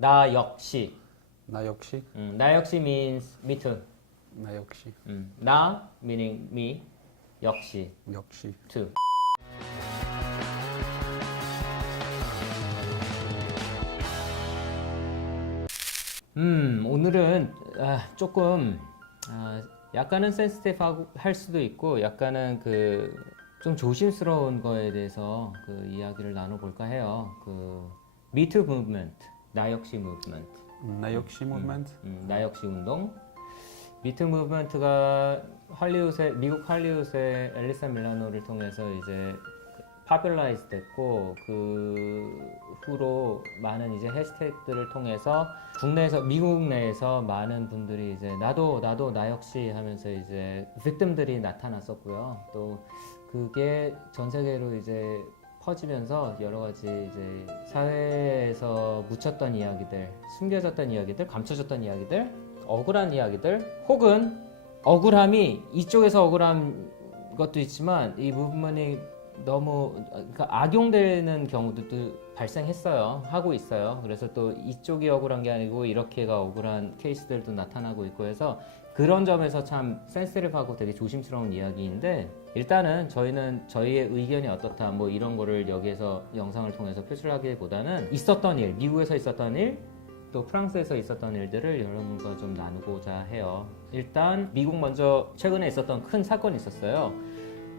나 역시. 나 역시 음, 나 역시 means me too. 나 역시 음, 나 meaning me. 역시 역시 too. 음, 오늘은 아, 조금 아, 약간은 센스티브하고 할 수도 있고 약간은 그 좀 조심스러운 거에 대해서 그 이야기를 나눠볼까 해요. 그 미투 무브먼트, 나 역시 무브먼트. 나 역시 무브먼트 음, 나 역시 운동. 미트 무브먼트가 할리우드의 미국 할리우드의 엘리사 밀라노를 통해서 이제 파퓰라이즈 됐고 그 후로 많은 이제 해시태그들을 통해서 국내에서 미국 내에서 많은 분들이 이제 나도 나도 나 역시 하면서 이제 빅tim들이 나타났었고요. 또 그게 전 세계로 이제 퍼지면서 여러 가지 이제 사회에서 묻혔던 이야기들, 숨겨졌던 이야기들, 감춰졌던 이야기들, 억울한 이야기들, 혹은 억울함이 이쪽에서 억울한 것도 있지만 이 무브먼이 너무 그러니까 악용되는 경우도 발생했어요. 하고 있어요. 그래서 또 이쪽이 억울한 게 아니고 이렇게가 억울한 케이스들도 나타나고 있고 해서 그런 점에서 참 센스티브하고 되게 조심스러운 이야기인데 일단은 저희는 저희의 의견이 어떻다 뭐 이런 거를 여기에서 영상을 통해서 표출 하기보다는 있었던 일, 미국에서 있었던 일, 또 프랑스에서 있었던 일들을 여러분과 좀 나누고자 해요. 일단 미국 먼저 최근에 있었던 큰 사건이 있었어요.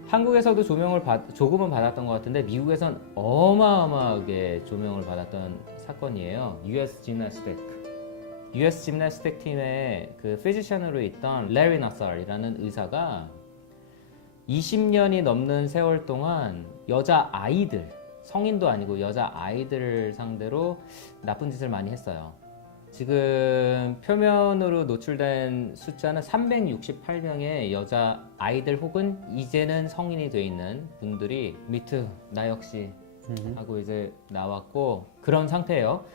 한국에서도 조명을 받, 조금은 받았던 것 같은데 미국에선 어마어마하게 조명을 받았던 사건이에요. US 지나스틱. US 짐나스틱 팀의 그 피지션으로 있던 레리 나살이라는 의사가 20년이 넘는 세월 동안 여자 아이들, 성인도 아니고 여자 아이들을 상대로 나쁜 짓을 많이 했어요. 지금 표면으로 노출된 숫자는 368명의 여자 아이들 혹은 이제는 성인이 돼 있는 분들이 미트 나 역시 하고 이제 나왔고 그런 상태예요.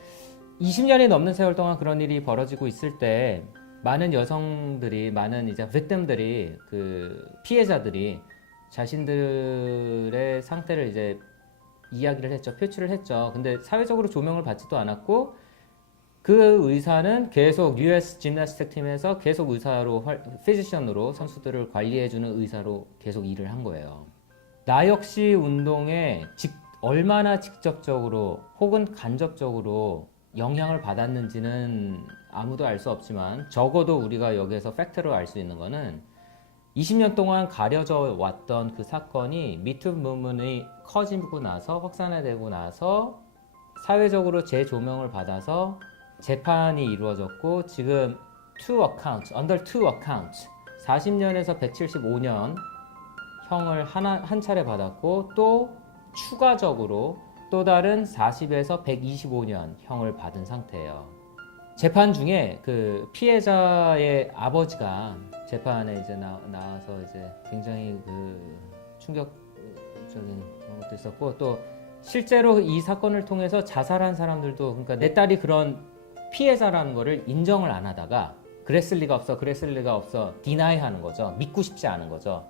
20년이 넘는 세월 동안 그런 일이 벌어지고 있을 때 많은 여성들이 많은 이제 victim들이 그 피해자들이 자신들의 상태를 이제 이야기를 했죠. 표출을 했죠. 근데 사회적으로 조명을 받지도 않았고 그 의사는 계속 US 짐나스틱 팀에서 계속 의사로 활- 피지션으로 선수들을 관리해 주는 의사로 계속 일을 한 거예요. 나 역시 운동에 직- 얼마나 직접적으로 혹은 간접적으로 영향을 받았는지는 아무도 알 수 없지만 적어도 우리가 여기에서 팩트로 알 수 있는 거는 20년 동안 가려져 왔던 그 사건이 미투 무브먼이 커지고 나서 확산되고 나서 사회적으로 재조명을 받아서 재판이 이루어졌고 지금 two accounts, under two accounts 40년에서 175년 형을 하나, 한 차례 받았고 또 추가적으로 또 다른 40에서 125년 형을 받은 상태예요. 재판 중에 그 피해자의 아버지가 재판에 이제 나, 나와서 이제 굉장히 그 충격적인 것도 있었고 또 실제로 이 사건을 통해서 자살한 사람들도 그러니까 내 딸이 그런 피해자라는 거를 인정을 안 하다가 그랬을 리가 없어 그랬을 리가 없어 디나이 하는 거죠 믿고 싶지 않은 거죠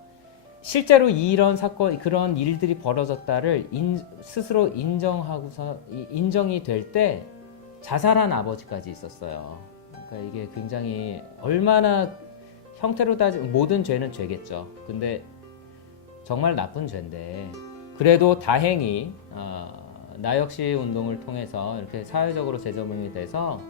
실제로 이런 사건 그런 일들이 벌어졌다를 인- 스스로 인정하고서 이- 인정이 될 때 자살한 아버지까지 있었어요. 그러니까 이게 굉장히 얼마나 형태로 따지 모든 죄는 죄겠죠. 근데 정말 나쁜 죄인데 그래도 다행히 어, 나 역시 운동을 통해서 이렇게 사회적으로 재조명이 돼서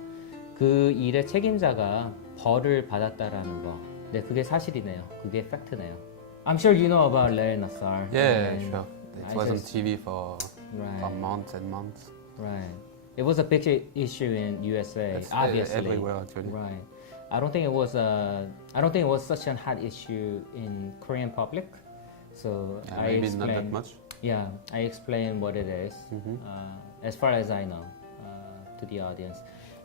그 일의 책임자가 벌을 받았다라는 거. 네, 그게 사실이네요. 그게 팩트네요. I'm sure you know about Larry Nassar. Yeah, And sure. It I was on just- TV for Right. for months and months. Right. It was a big i- issue in USA, It's, uh, obviously. everywhere actually. Right. I don't think it was a. I don't think it was such a hot issue in Korean public. So Yeah, I maybe not that explained. much. Yeah, I explain what it is, Mhm. uh, as far as I know, uh, to the audience.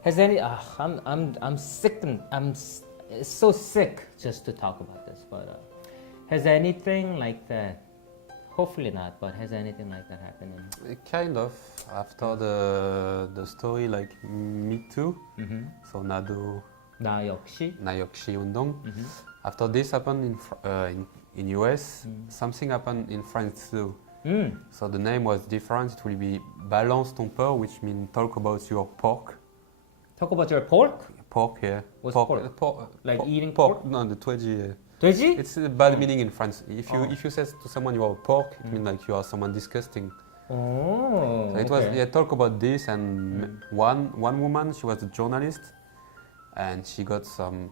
Has any? Uh, I'm I'm I'm sick. and- I'm s- so sick just to talk about this. But uh, has anything like that? Hopefully not, but has anything like that happened? in- Kind of after the the story like Me Too. Mhm. So 나도 나 역시. 나 역시 운동. Mhm. After this happened in uh, in, in US, mm. something happened in France too. Mm. So the name was different. It will be Balance ton porc, which means talk about your pork. Talk about your pork. Pork, yeah. What's pork? Pork, uh, uh Like eating pork? No, the 20. 돼지? It's a bad meaning in France. If you if you say to someone you are pork, it means like you are someone disgusting. Oh. So it was okay. yeah talk about this and one one woman she was a journalist, and she got some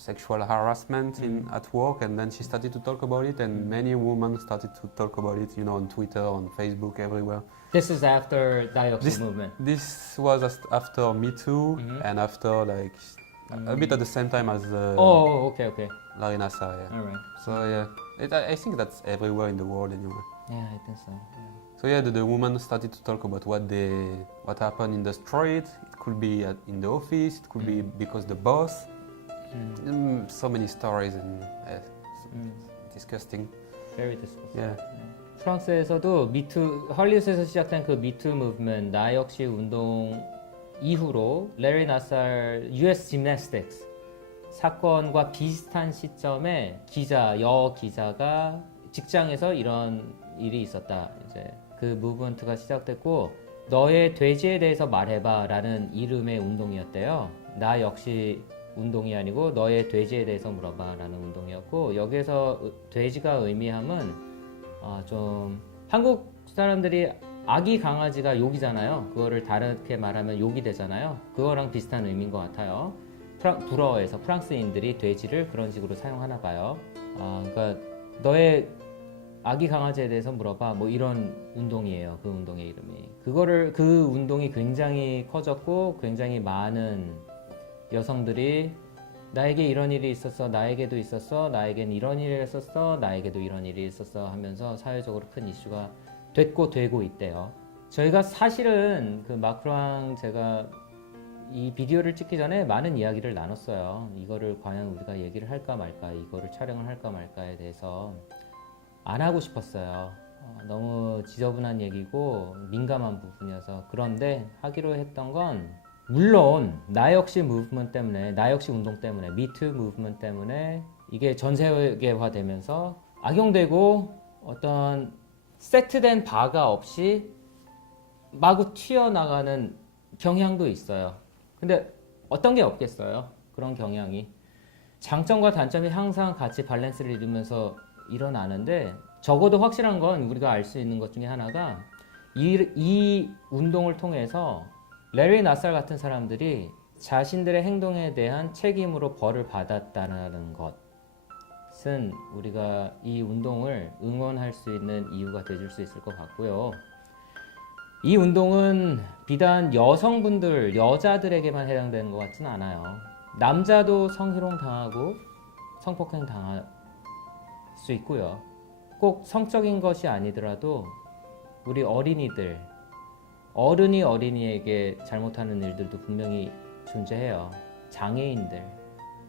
sexual harassment in at work and then she started to talk about it and many women started to talk about it you know on Twitter on Facebook everywhere. This is after Dioxin This movement. this was after Me Too mm-hmm. and after like a bit at the same time as uh, Oh, okay, okay. Larry Nassar. Yeah. All right. So yeah, it, I I think that's everywhere in the world anyway. Yeah, I think so. Yeah. So yeah, the, the woman started to talk about what they what happened in the street. It could be at, in the office. It could be because the boss. Mm. Mm, so many stories and uh, it's Mm. disgusting. Very disgusting. Yeah. 프랑스에서도 미투 헐리우드에서 시작된 그 미투 무브먼트 나 역시 운동 이후로 레리 나살 US 짐나스틱스 사건과 비슷한 시점에 기자 여 기자가 직장에서 이런 일이 있었다. 이제 그 무브먼트가 시작됐고 너의 돼지에 대해서 말해봐라는 이름의 운동이었대요. 나 역시 운동이 아니고 너의 돼지에 대해서 물어봐라는 운동이었고 여기에서 의- 돼지가 의미함은 아, 좀 한국 사람들이 아기 강아지가 욕이잖아요. 그거를 다르게 말하면 욕이 되잖아요. 그거랑 비슷한 의미인 것 같아요. 프랑, 불어에서 프랑스인들이 돼지를 그런 식으로 사용하나 봐요. 아, 그러니까 너의 아기 강아지에 대해서 물어봐. 뭐 이런 운동이에요. 그 운동의 이름이. 그거를 그 운동이 굉장히 커졌고 굉장히 많은 여성들이 나에게 이런 일이 있었어, 나에게도 있었어, 나에겐 이런 일이 있었어, 나에게도 이런 일이 있었어 하면서 사회적으로 큰 이슈가 됐고 되고 있대요. 저희가 사실은 그 마크랑 제가 이 비디오를 찍기 전에 많은 이야기를 나눴어요. 이거를 과연 우리가 얘기를 할까 말까, 이거를 촬영을 할까 말까에 대해서 안 하고 싶었어요. 어, 너무 지저분한 얘기고 민감한 부분이어서 그런데 하기로 했던 건 물론 나 역시 무브먼트 때문에 나 역시 운동 때문에 미투 무브먼트 때문에 이게 전 세계화 되면서 악용되고 어떤 세트된 바가 없이 마구 튀어나가는 경향도 있어요. 근데 어떤 게 없겠어요? 그런 경향이. 장점과 단점이 항상 같이 밸런스를 이루면서 일어나는데 적어도 확실한 건 우리가 알 수 있는 것 중에 하나가 이, 이 운동을 통해서 레리 나살 같은 사람들이 자신들의 행동에 대한 책임으로 벌을 받았다는 것 은 우리가 이 운동을 응원할 수 있는 이유가 되줄 수 있을 것 같고요. 이 운동은 비단 여성분들, 여자들에게만 해당되는 것 같지는 않아요. 남자도 성희롱 당하고 성폭행 당할 수 있고요. 꼭 성적인 것이 아니더라도 우리 어린이들, 어른이 어린이에게 잘못하는 일들도 분명히 존재해요. 장애인들,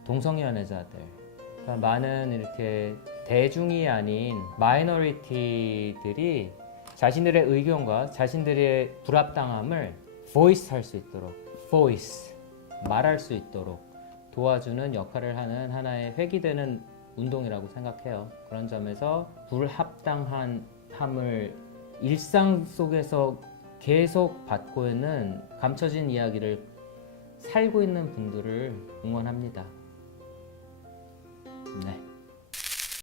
동성연애자들, 그러니까 많은 이렇게 대중이 아닌 마이너리티들이 자신들의 의견과 자신들의 불합당함을 voice 할 수 있도록 voice 말할 수 있도록 도와주는 역할을 하는 하나의 회귀되는 운동이라고 생각해요. 그런 점에서 불합당한 함을 일상 속에서 계속 받고 있는 감춰진 이야기를 살고 있는 분들을 응원합니다. 네.